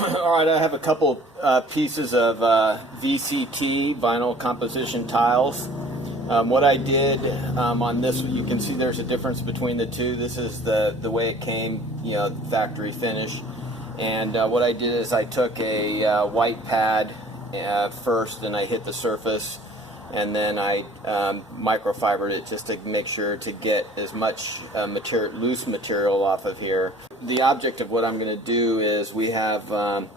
Alright, I have a couple pieces of VCT, vinyl composition tiles. What I did on this, you can see there's a difference between the two. This is the way it came, factory finish. And what I did is I took a white pad first, and I hit the surface, and then I microfibered it just to make sure to get as much loose material off of here. The object of what I'm going to do is we have a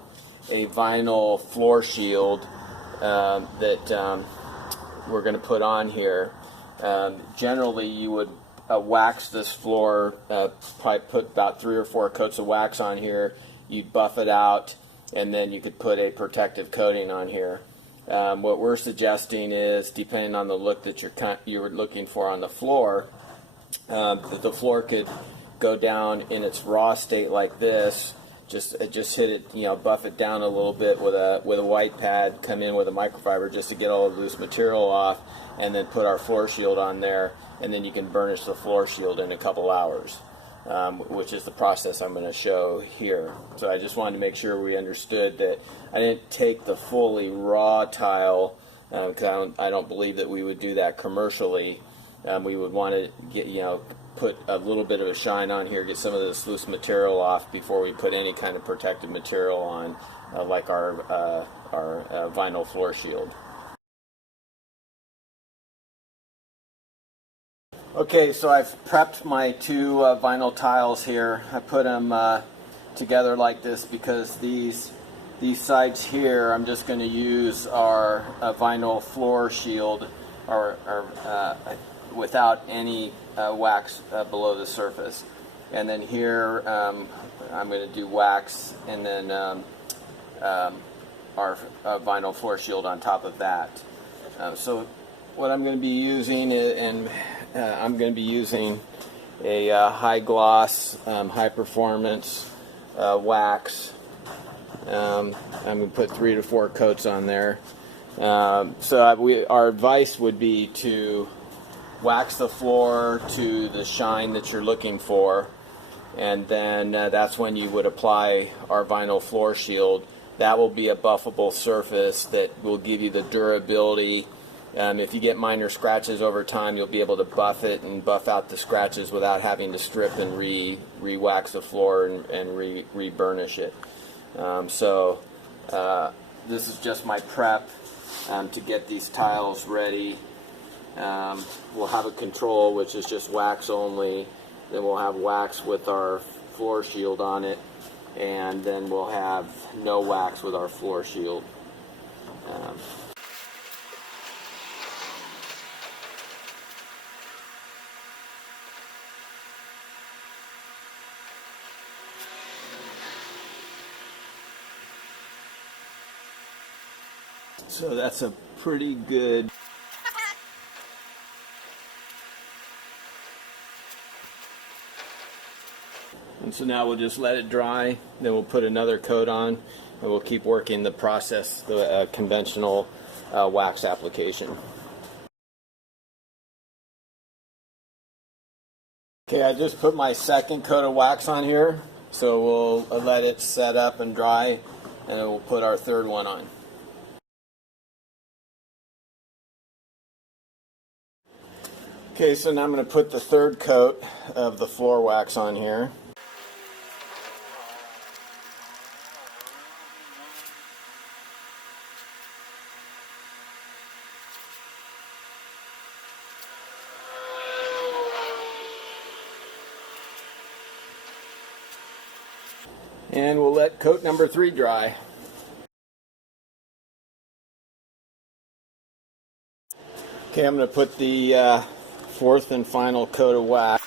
vinyl floor shield that we're going to put on here. Generally you would wax this floor, probably put about 3 or 4 coats of wax on here. You'd buff it out, and then you could put a protective coating on here. What we're suggesting is, depending on the look that you're looking for on the floor, that the floor could go down in its raw state like this. Just hit it, buff it down a little bit with a white pad. Come in with a microfiber just to get all the loose material off, and then put our floor shield on there, and then you can burnish the floor shield in a couple hours. Which is the process I'm going to show here. So I just wanted to make sure we understood that I didn't take the fully raw tile, because I don't believe that we would do that commercially. We would want to get, put a little bit of a shine on here, get some of this loose material off before we put any kind of protective material on, like our vinyl floor shield. Okay, so I've prepped my 2 vinyl tiles here. I put them together like this because these sides here, I'm just going to use our vinyl floor shield without any wax below the surface. And then here I'm going to do wax, and then our vinyl floor shield on top of that. So what I'm going to be using, I'm going to be using a high gloss, high performance wax. I'm going to put 3 to 4 coats on there. So our advice would be to wax the floor to the shine that you're looking for, and then that's when you would apply our vinyl floor shield. That will be a buffable surface that will give you the durability. If you get minor scratches over time, you'll be able to buff it and buff out the scratches without having to strip and re-wax the floor and re-burnish it. This is just my prep to get these tiles ready. We'll have a control, which is just wax only. Then we'll have wax with our floor shield on it, and then we'll have no wax with our floor shield. So that's a pretty good and so now we'll just let it dry, then we'll put another coat on, and we'll keep working the process, the conventional wax application. Okay, I just put my second coat of wax on here, so we'll let it set up and dry, and then we'll put our third one on. Okay, so now I'm going to put the third coat of the floor wax on here. And we'll let coat number 3 dry. Okay, I'm going to put the 4th and final coat of wax.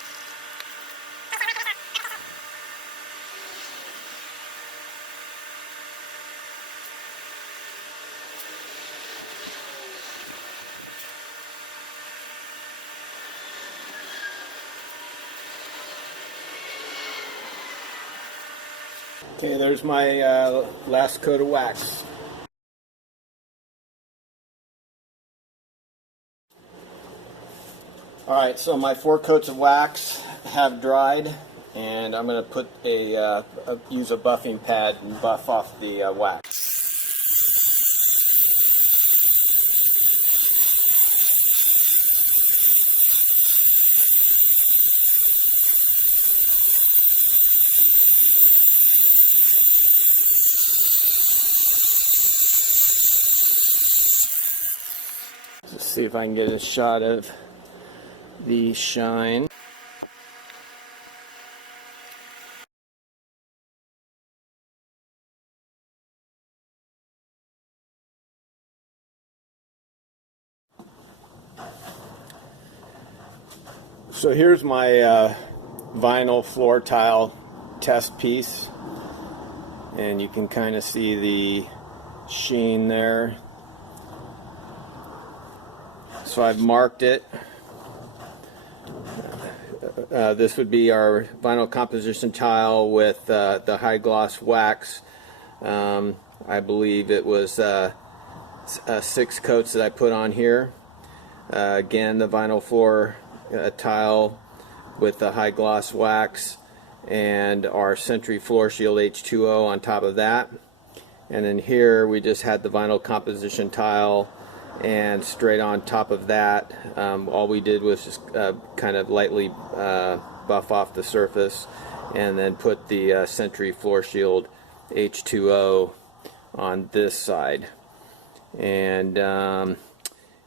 Okay, there's my last coat of wax. Alright, so my 4 coats of wax have dried, and I'm going to put use a buffing pad and buff off the wax. Let's see if I can get a shot of the shine. So here's my vinyl floor tile test piece, and you can kind of see the sheen there. So I've marked it. This would be our vinyl composition tile with the high gloss wax. I believe it was 6 coats that I put on here. Again, the vinyl floor tile with the high gloss wax, and our Sentry Floor Shield H2O on top of that. And then here we just had the vinyl composition tile, and straight on top of that, all we did was just kind of lightly buff off the surface, and then put the Sentry Floor Shield H2O on this side. And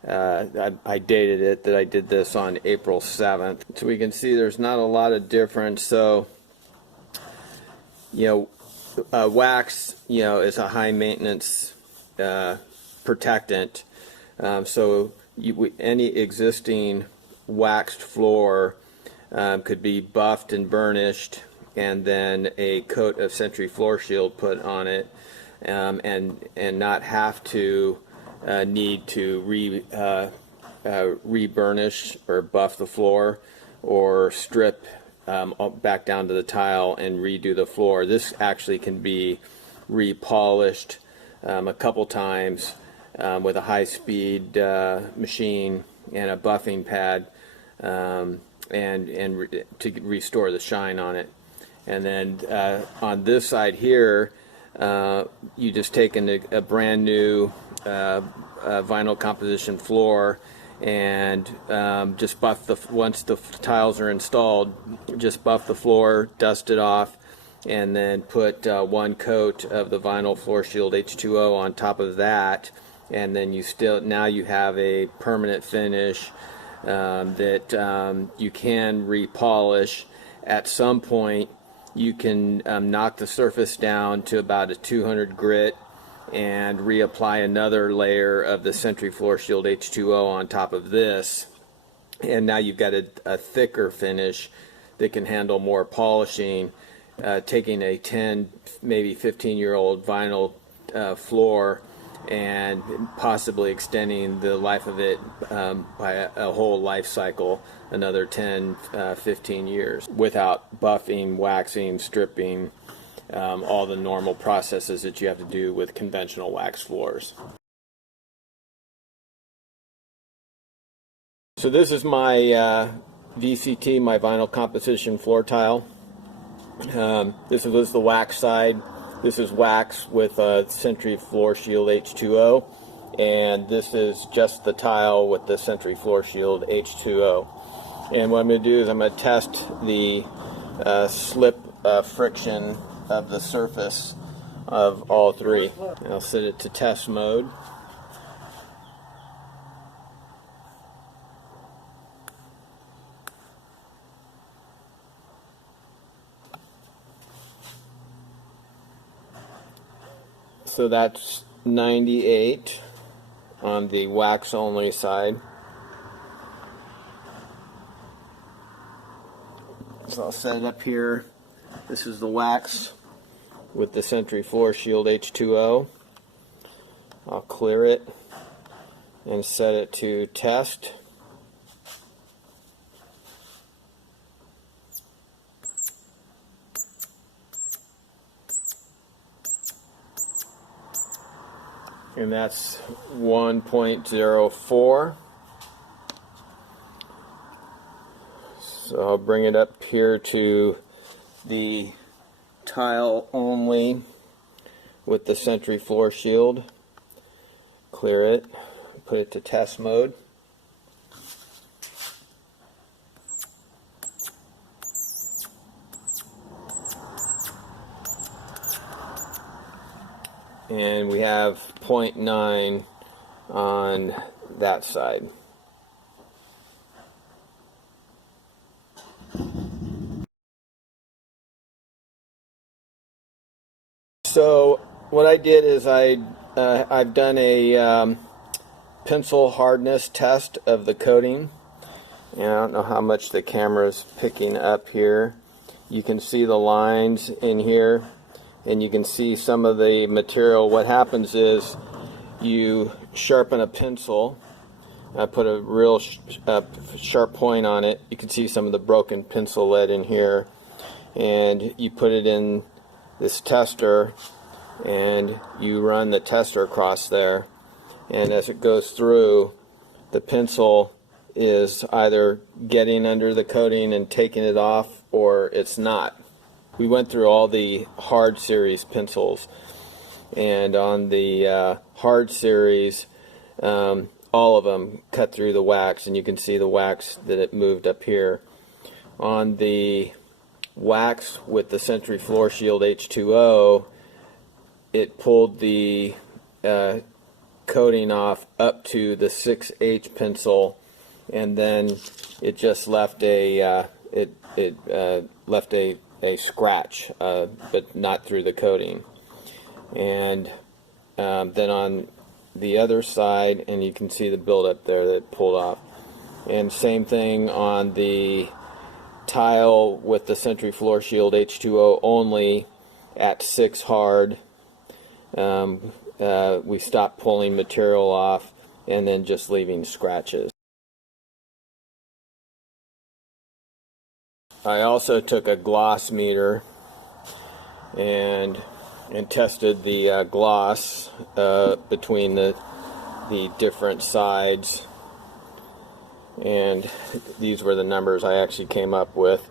I dated it that I did this on April 7th. So we can see there's not a lot of difference. So, wax, is a high maintenance protectant. So any existing waxed floor could be buffed and burnished, and then a coat of Sentry Floor Shield put on it, and not have to need to re-burnish or buff the floor, or strip back down to the tile and redo the floor. This actually can be repolished a couple times with a high-speed machine and a buffing pad, and to restore the shine on it. And then on this side here, you just taken a brand new vinyl composition floor, and just buff once the tiles are installed, just buff the floor, dust it off, and then put 1 coat of the vinyl floor shield H2O on top of that, and then now you have a permanent finish that you can repolish. At some point you can knock the surface down to about a 200 grit and reapply another layer of the Sentry Floor Shield H2O on top of this, and now you've got a thicker finish that can handle more polishing. Taking a 10, maybe 15-year-old vinyl floor and possibly extending the life of it by a whole life cycle, another 10, 15 years, without buffing, waxing, stripping, all the normal processes that you have to do with conventional wax floors. So this is my VCT, my vinyl composition floor tile. This was the wax side. This is wax with a Sentry Floor Shield H2O, and this is just the tile with the Sentry Floor Shield H2O. And what I'm going to do is I'm going to test the slip friction of the surface of all three. And I'll set it to test mode. So that's 98 on the wax only side. So I'll set it up here. This is the wax with the Sentry Floor Shield H2O. I'll clear it and set it to test. And that's 1.04. So I'll bring it up here to the tile only with the Sentry Floor Shield. Clear it, put it to test mode. And we have 0.9 on that side. So what I did is I've done a pencil hardness test of the coating, and I don't know how much the camera's picking up here. You can see the lines in here, and you can see some of the material. What happens is you sharpen a pencil. I put a real sharp point on it. You can see some of the broken pencil lead in here, and you put it in this tester and you run the tester across there, and as it goes through, the pencil is either getting under the coating and taking it off, or it's not. We went through all the hard series pencils, and on the hard series, all of them cut through the wax, and you can see the wax that it moved up here. On the wax with the Sentry Floor Shield H2O, it pulled the coating off up to the 6H pencil, and then it just left a left a scratch, but not through the coating. And then on the other side, and you can see the buildup there that pulled off. And same thing on the tile with the Sentry Floor Shield H2O only at 6 hard. We stopped pulling material off and then just leaving scratches. I also took a gloss meter and tested the gloss between the different sides, and these were the numbers I actually came up with.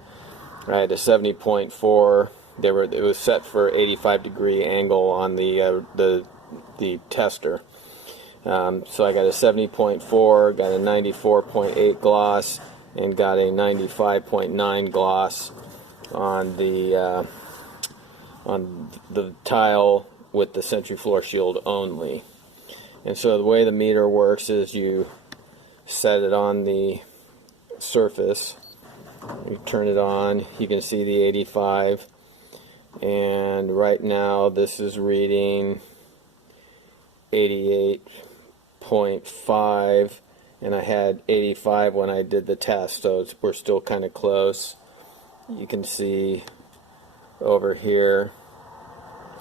I had a 70.4. It was set for 85-degree angle on the tester. So I got a 70.4, got a 94.8 gloss, and got a 95.9 gloss on the tile with the Sentry Floor Shield only. And so the way the meter works is you set it on the surface, you turn it on, you can see the 85, and right now this is reading 88.5, and I had 85 when I did the test, so we're still kind of close. You can see over here,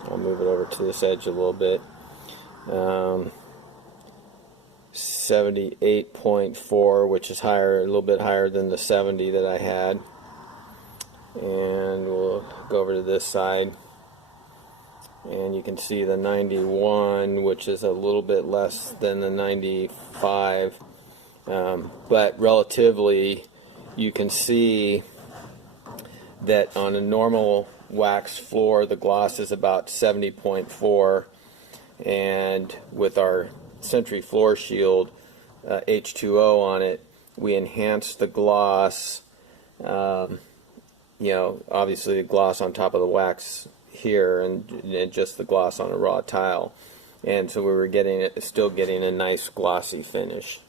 I'll move it over to this edge a little bit, 78.4, which is higher, a little bit higher than the 70 that I had. And we'll go over to this side, and you can see the 91, which is a little bit less than the 95, but relatively you can see that on a normal wax floor the gloss is about 70.4, and with our Sentry Floor Shield H2O on it, we enhanced the gloss. You know, obviously the gloss on top of the wax here, and just the gloss on a raw tile, and so we were still getting a nice glossy finish.